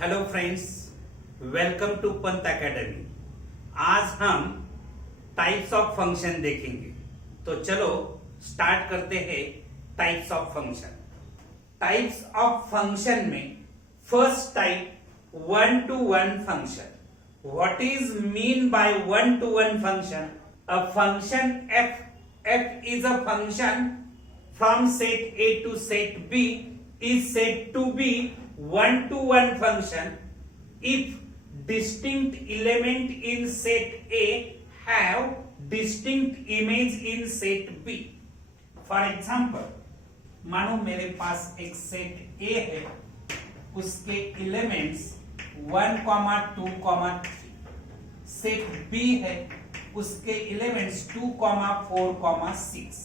Hello friends, welcome to Pant academy. आज हम types of function देखेंगे। तो चलो स्टार्ट करते हैं types of function. Types of function में first type one to one function. What is mean by one to one function? A function f is a function from set A to set B is said to be one to one function if distinct element in set A have distinct image in set B. For example, मानो मेरे पास एक set A है, उसके elements 1, 2, 3। Set B है, उसके elements 2, 4, 6।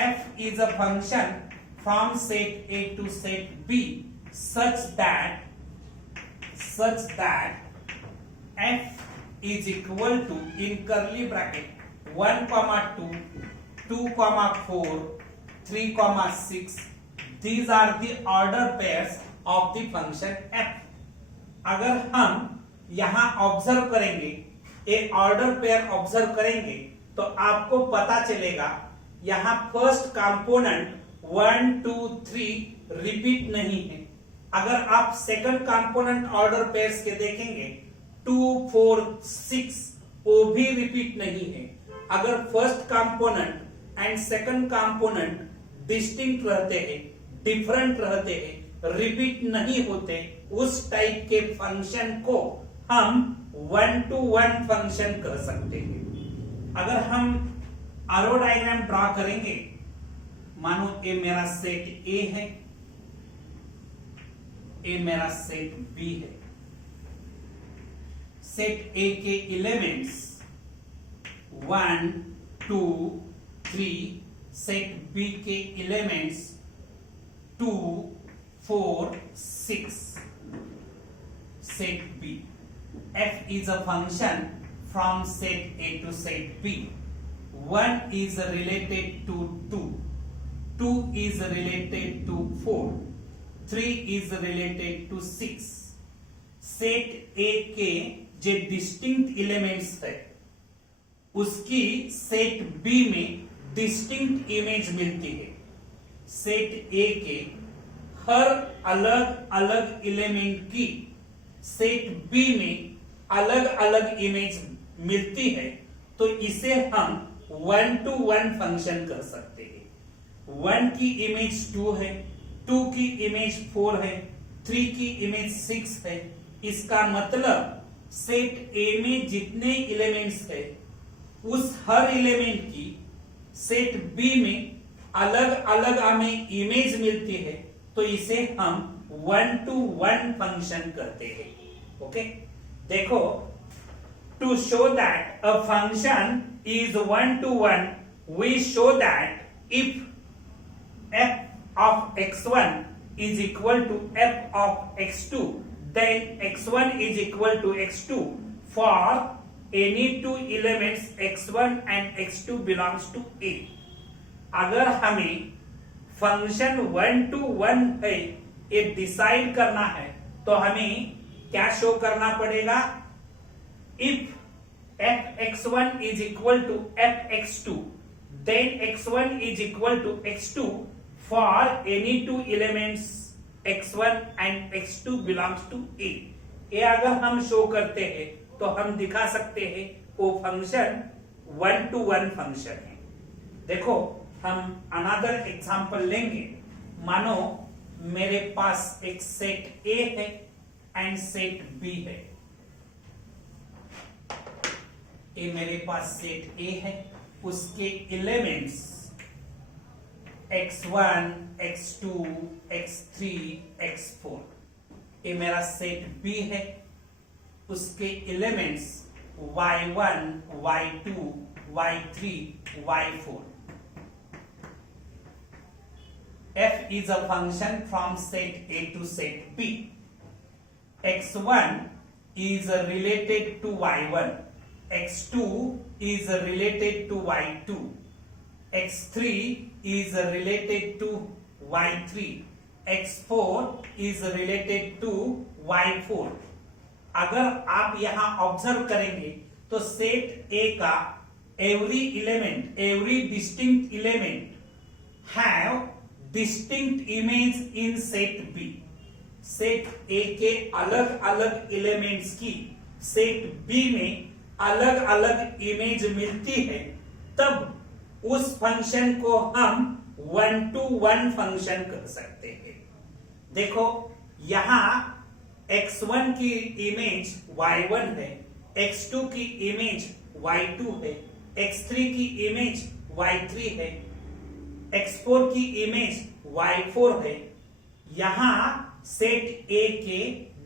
F is a function from set A to set B such that f is equal to, in curly bracket, 1, 2, 2, 4, 3, 6. These are the order pairs of the function f. अगर हम यहां observe करेंगे, एक order pair observe करेंगे, तो आपको पता चलेगा यहां फर्स्ट कंपोनेंट 1, 2, 3 रिपीट नहीं है। अगर आप सेकंड कंपोनेंट ऑर्डर पेयर्स के देखेंगे 2, 4, 6 वो भी रिपीट नहीं है। अगर first component and second component distinct रहते हैं, डिफरेंट रहते हैं, रिपीट नहीं होते, उस टाइप के फंक्शन को हम वन टू वन फंक्शन कर सकते हैं। अगर हम आरो डायग्राम ड्रॉ करेंगे, मानो ये मेरा सेट ए है, ये मेरा सेट बी है। सेट ए के एलिमेंट्स 1, 2, 3, सेट बी के elements 2, 4, 6। Set B, f is a function from set A to set B. 1 is related to 2, 2 is related to 4, 3 is related to 6. Set A के जो distinct elements है, उसकी set B में distinct image मिलती है। Set A के हर अलग अलग एलिमेंट की सेट B में अलग अलग इमेज मिलती है, तो इसे हम वन टू वन फंक्शन कर सकते हैं। 1 की इमेज 2 है, 2 की इमेज 4 है, 3 की इमेज 6 है। इसका मतलब सेट A में जितने एलिमेंट्स है, उस हर एलिमेंट की सेट B में अलग अलग हमें इमेज मिलती है, तो इसे हम वन टू वन फंक्शन करते हैं। ओके, देखो, to show that a function is one to one, we show that if f of x1 is equal to f of x2, then x1 is equal to x2 for any two elements x1 and x2 belongs to A. अगर हमें function one to one है ये decide करना है, तो हमें क्या show करना पड़ेगा? If f(x1) is equal to f(x2), then x1 is equal to x2 for any two elements x1 and x2 belongs to A. ये अगर हम शो करते हैं, तो हम दिखा सकते हैं वो function one to one function है। देखो, हम अनदर एग्जांपल लेंगे। मानो मेरे पास एक सेट A है एंड सेट B है। ये मेरे पास सेट A है, उसके elements x1, x2, x3, x4। ये मेरा सेट B है, उसके elements y1, y2, y3, y4। f is a function from set A to set B. x1 is related to y1, x2 is related to y2, x3 is related to y3, x4 is related to y4। अगर आप यहां observe करेंगे तो set ए का every distinct element have distinct image in set B। Set A के अलग अलग elements की सेट बी में अलग अलग इमेज मिलती है, तब उस फंक्शन को हम 1-to-1 फंक्शन कर सकते हैं। देखो यहां x1 की इमेज y1 है, x2 की इमेज y2 है, x3 की इमेज y3 है, x4 की इमेज y4 है। यहां सेट ए के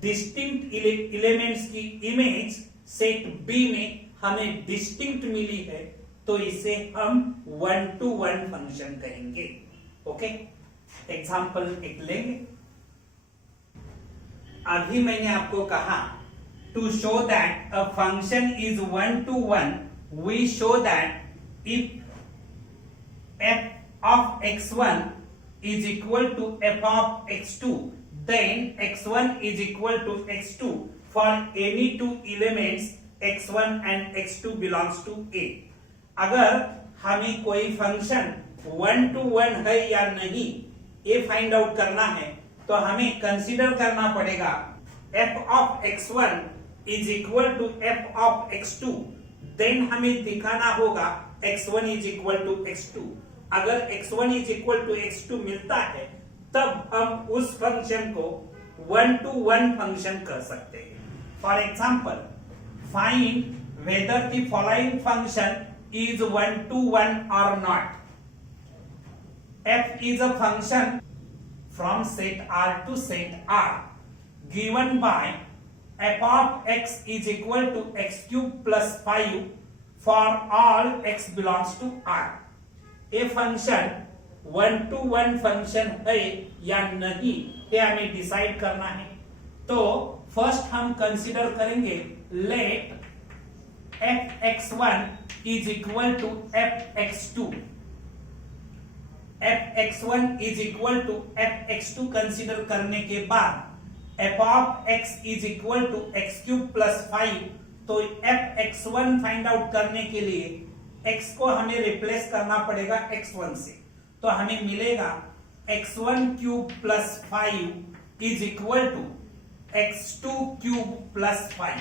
डिस्टिंक्ट एलिमेंट्स की इमेज सेट बी में हमें डिस्टिंक्ट मिली है, तो इसे हम 1-to-1 फंक्शन कहेंगे। ओके, एग्जांपल एक लेंगे। अभी मैंने आपको कहा to show that a function is 1-to-1 we show that if f of x1 is equal to f of x2, then x1 is equal to x2 for any two elements x1 and x2 belongs to A। अगर हमें कोई function 1-to-1 है या नहीं ये find out करना है, तो हमें कंसीडर करना पड़ेगा f of x1 is equal to f of x2, then हमें दिखाना होगा x1 is equal to x2। अगर x1 is equal to x2 मिलता है, तब हम उस फंक्शन को 1-to-1 फंक्शन कर सकते हैं। For example, find whether the following function is 1-to-1 or not। f is a function from set R to set R given by f of x is equal to x cube plus 5 for all x belongs to R। ये function 1-to-1 function है या नहीं ये हमें decide करना है। तो first हम कंसीडर करेंगे late fx1 is equal to fx2। fx1 is equal to fx2 consider करने के बाद f of x is equal to x cube plus 5, तो fx1 फाइंड आउट करने के लिए x को हमें रिप्लेस करना पड़ेगा x1 से, तो हमें मिलेगा x1 cube plus 5 is equal to x2 cube plus 5।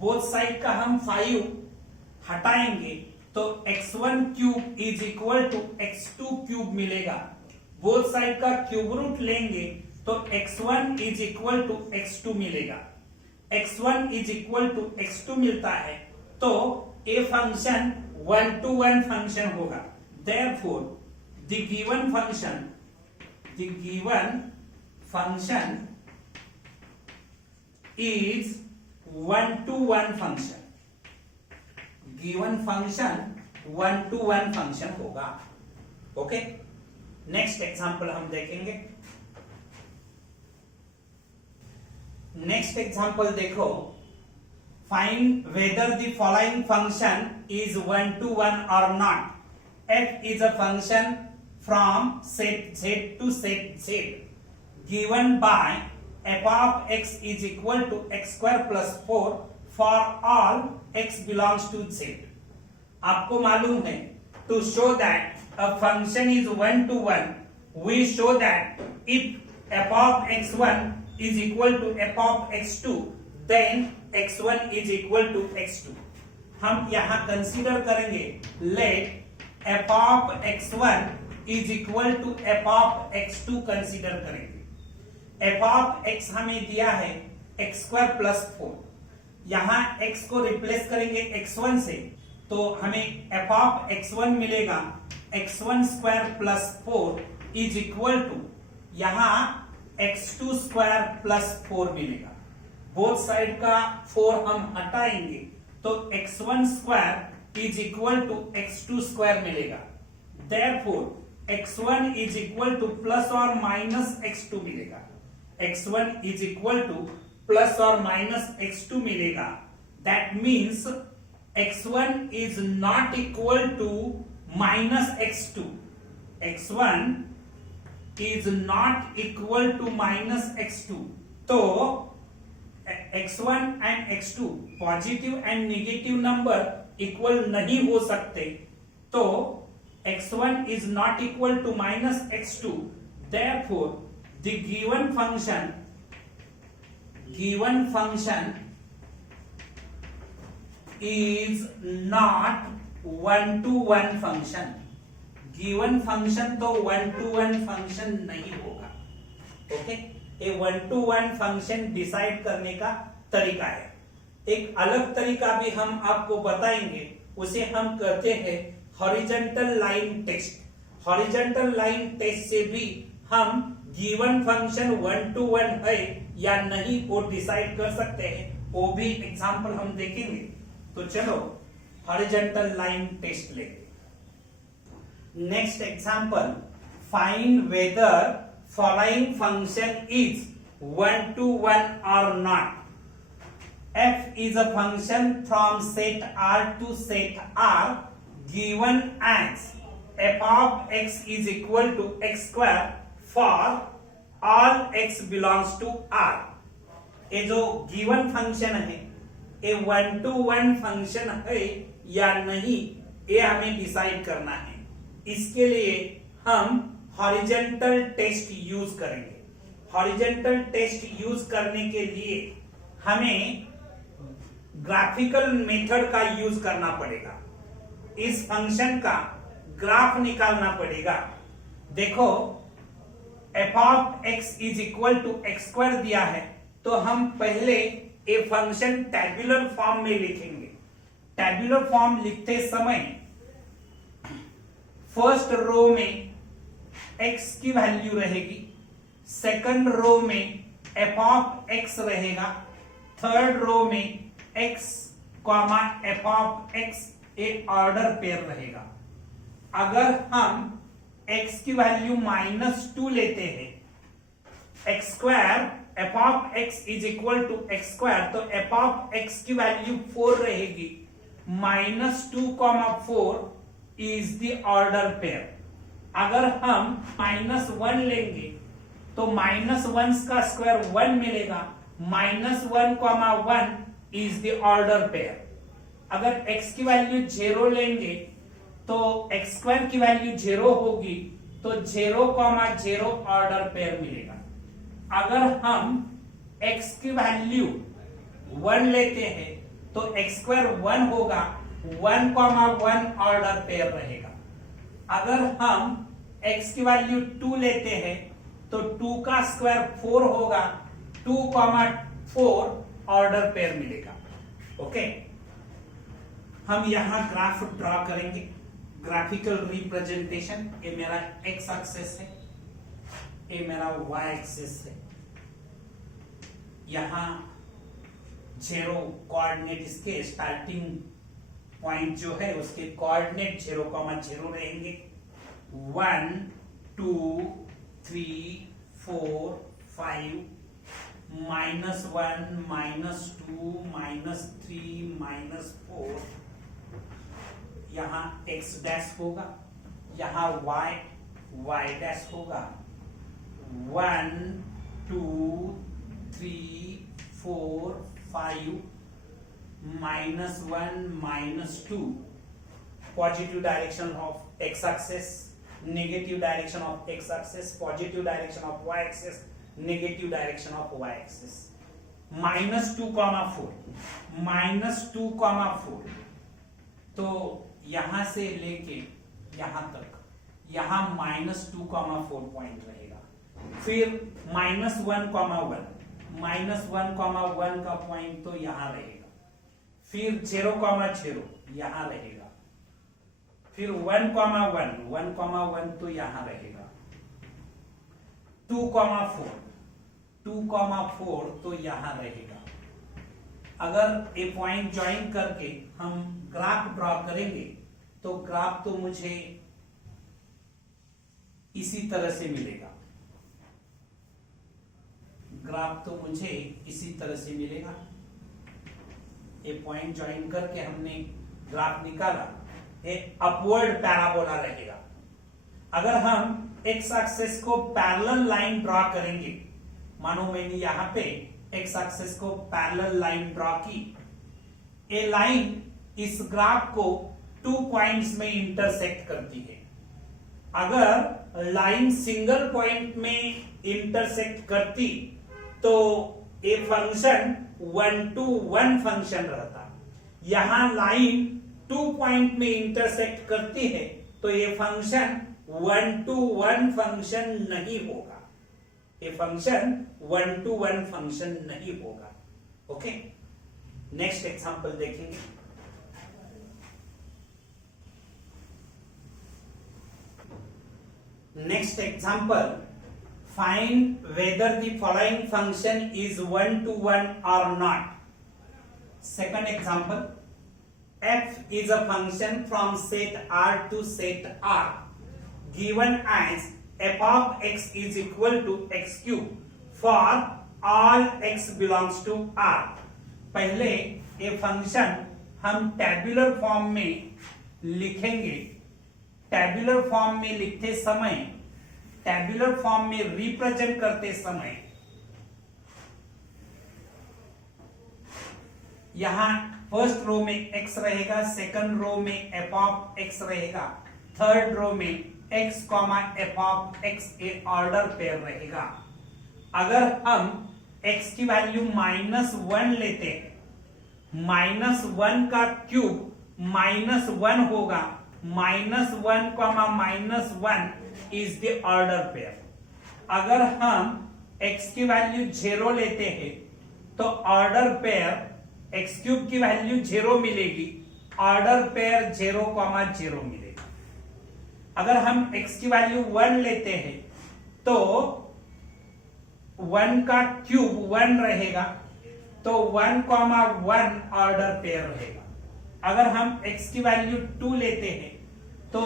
Both side का हम 5 हटाएंगे तो x1 cube is equal to x2 cube मिलेगा। बोथ साइड का क्यूब रूट लेंगे तो x1 is equal to x2 मिलेगा। x1 is equal to x2 मिलता है, तो ये फंक्शन 1-to-1 फंक्शन होगा। Therefore, the given function is 1-to-1 function। Given function 1-to-1 function होगा। ओके, नेक्स्ट एग्जांपल हम देखेंगे। नेक्स्ट एग्जांपल देखो, find whether the following function is 1-to-1 or not। f is a function from set Z to set Z given by f of x is equal to x square plus 4 for all x belongs to Z। आपको मालूम है to show that a function is 1-to-1 we show that if f of x1 is equal to f of x2 then x1 is equal to x2। हम यहां consider करेंगे let f of x1 is equal to f of x2 consider करेंगे। f of x हमें दिया है x square plus 4, यहां x को replace करेंगे x1 से, तो हमें f of x1 मिलेगा x1 square plus 4 is equal to यहां x2 स्क्वायर प्लस 4 मिलेगा। बोथ साइड का 4 हम हटाएंगे तो x1 square is equal to x2 square मिलेगा। Therefore, x1 is equal to plus और माइनस x2 मिलेगा। x1 is equal to plus और माइनस x2 मिलेगा। That means x1 is not equal to minus x2। x1 is not equal to minus x2, तो x1 and x2 positive and negative number equal नहीं हो सकते, तो x1 is not equal to minus x2, therefore the given function is not one to one function. Given function तो one to one function नहीं होगा. Okay, ये one to one function decide करने का तरीका है. एक अलग तरीका भी हम आपको बताएंगे, उसे हम कहते हैं horizontal line test. Horizontal line test से भी हम given function one to one है या नहीं वो डिसाइड कर सकते हैं. वो भी एग्जांपल हम देखेंगे. तो चलो हॉरिजॉन्टल लाइन टेस्ट लेंगे. Next example, find whether following function is one to one or not. F is a function from set R to set R given as f of x is equal to x square for all x belongs to R. ये जो given function है ये one to one function है या नहीं ये हमें decide करना है. इसके लिए हम हॉरिजॉन्टल टेस्ट यूज करेंगे. हॉरिजॉन्टल टेस्ट यूज करने के लिए हमें ग्राफिकल मेथड का यूज करना पड़ेगा. इस फंक्शन का ग्राफ निकालना पड़ेगा. देखो f of x is equal to x square दिया है, तो हम पहले ये फंक्शन टेबुलर फॉर्म में लिखेंगे. टेबुलर फॉर्म लिखते समय फर्स्ट रो में x की वैल्यू रहेगी, सेकंड रो में f ऑफ x रहेगा, थर्ड रो में x comma f of x एक ऑर्डर पेयर रहेगा. अगर हम x की वैल्यू -2 लेते हैं, x square f of x is equal to x square, तो f ऑफ x की वैल्यू 4 रहेगी. -2, 4 इज द ऑर्डर पेयर. अगर हम -1 लेंगे तो -1 का स्क्वायर 1 मिलेगा. -1, 1 इज द ऑर्डर पेयर. अगर x की वैल्यू 0 लेंगे तो x स्क्वायर की वैल्यू 0 होगी, तो 0, 0 ऑर्डर पेयर मिलेगा. अगर हम x की वैल्यू 1 लेते हैं तो x स्क्वायर 1 होगा, 1, 1 ऑर्डर पेयर रहेगा. अगर हम x की वैल्यू 2 लेते हैं तो 2 का स्क्वायर 4 होगा, 2, 4 ऑर्डर पेयर मिलेगा. ओके, हम यहां ग्राफ ड्रॉ करेंगे. Graphical representation. ये मेरा x एक्सिस है, ये मेरा y एक्सिस है. यहां 0 कोऑर्डिनेट, इसके स्टार्टिंग पॉइंट जो है उसके कोऑर्डिनेट 0, 0 रहेंगे. 1, 2, 3, 4, 5, -1, -2, -3, -4. यहां x डैश होगा, यहां y डैश होगा. 1, 2, 3, 4, 5, -1, -2. Positive direction of x axis, negative direction of x axis, positive direction of y axis, negative direction of y axis. -2, 4, -2, 4. तो यहां से लेके यहां तक, यहां -2, 4 पॉइंट रहेगा. फिर -1, 1 का पॉइंट तो यहां रहेगा. फिर 0, 0 यहां रहेगा. फिर 1, 1 तो यहां रहेगा. 2, 4 तो यहां रहेगा. अगर ये पॉइंट ज्वाइन करके हम ग्राफ ड्रॉ करेंगे तो ग्राफ तो मुझे इसी तरह से मिलेगा. ग्राफ तो मुझे इसी तरह से मिलेगा. ये पॉइंट ज्वाइन करके हमने ग्राफ निकाला, ये अपवर्ड पैराबोला रहेगा. अगर हम एक्स एक्सिस को पैरेलल लाइन ड्रॉ करेंगे, मानो मैंने यहां पे एक्स एक्सिस को पैरेलल लाइन ड्रॉ की, ए लाइन इस ग्राफ को 2 पॉइंट्स में इंटरसेक्ट करती है। अगर लाइन सिंगल पॉइंट में इंटरसेक्ट करती तो ये फंक्शन 1-to-1 फंक्शन रहता। यहां लाइन 2 पॉइंट में इंटरसेक्ट करती है तो ये फंक्शन 1-to-1 फंक्शन नहीं होगा, ये फंक्शन 1-to-1 फंक्शन नहीं होगा। ओके, नेक्स्ट एग्जांपल देखेंगे। Next example, find whether the following function is 1-to-1 or not. Second example, f is a function from set R to set R given as f of x is equal to x cube for all x belongs to R. पहले ये function हम tabular form में लिखेंगे। Tabular form में लिखते समय, tabular form में represent करते समय यहां फर्स्ट रो में x रहेगा, सेकंड रो में f ऑफ x रहेगा, थर्ड रो में x, f of x A order pair रहेगा। अगर हम x की वैल्यू -1 लेते हैं, -1 का क्यूब -1 होगा, -1, -1 इज द ऑर्डर पेयर। अगर हम x की वैल्यू 0 लेते हैं तो ऑर्डर पेयर x क्यूब की वैल्यू 0 मिलेगी, ऑर्डर पेयर 0,0 मिलेगा। अगर हम x की वैल्यू 1 लेते हैं तो 1 का क्यूब 1 रहेगा, तो 1,1 ऑर्डर पेयर रहेगा। अगर हम x की वैल्यू 2 लेते हैं तो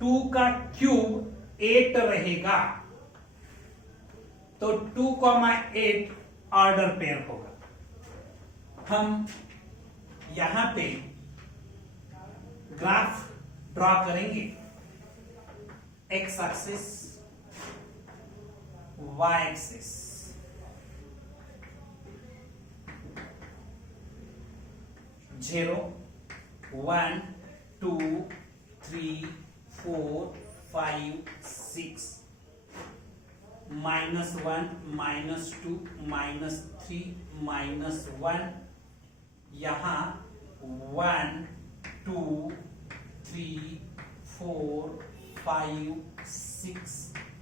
2 का क्यूब 8 रहेगा, तो 2,8 ऑर्डर पेयर होगा। हम यहां पे ग्राफ ड्रॉ करेंगे, x axis, y axis, zero, 1, 2, 3, 4, 5, 6, -1, -2, -3, -1, यहां 1, 2, 3, 4, 5, 6,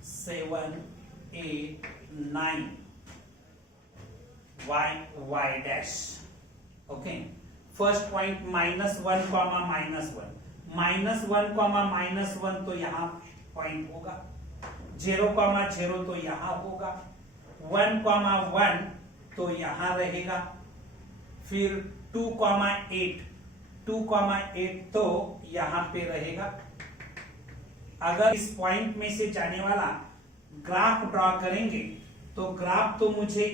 7, 8, 9, y dash। Okay, first point -1, -1, तो यहां पॉइंट होगा, 0,0 तो यहां होगा, 1,1 तो यहां रहेगा, फिर 2,8 तो यहां पे रहेगा। अगर इस पॉइंट में से जाने वाला ग्राफ ड्रॉ करेंगे तो ग्राफ तो मुझे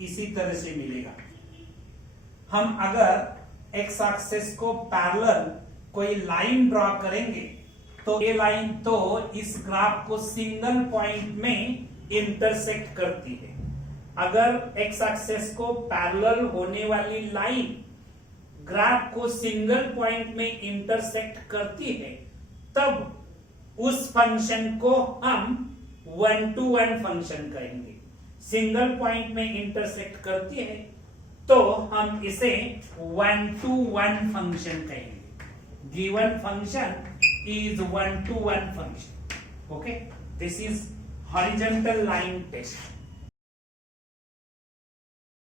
इसी तरह से मिलेगा। हम अगर एक्स एक्सिस को पैरेलल कोई लाइन ड्रॉ करेंगे तो ये लाइन तो इस ग्राफ को सिंगल पॉइंट में इंटरसेक्ट करती है। अगर एक्स एक्सिस को पैरेलल होने वाली लाइन ग्राफ को सिंगल पॉइंट में इंटरसेक्ट करती है तब उस फंक्शन को हम 1-to-1 फंक्शन कहेंगे। सिंगल पॉइंट में इंटरसेक्ट करती है तो हम इसे 1-to-1 फंक्शन कहेंगे। Given function is 1-to-1 function. Okay, this is horizontal line test.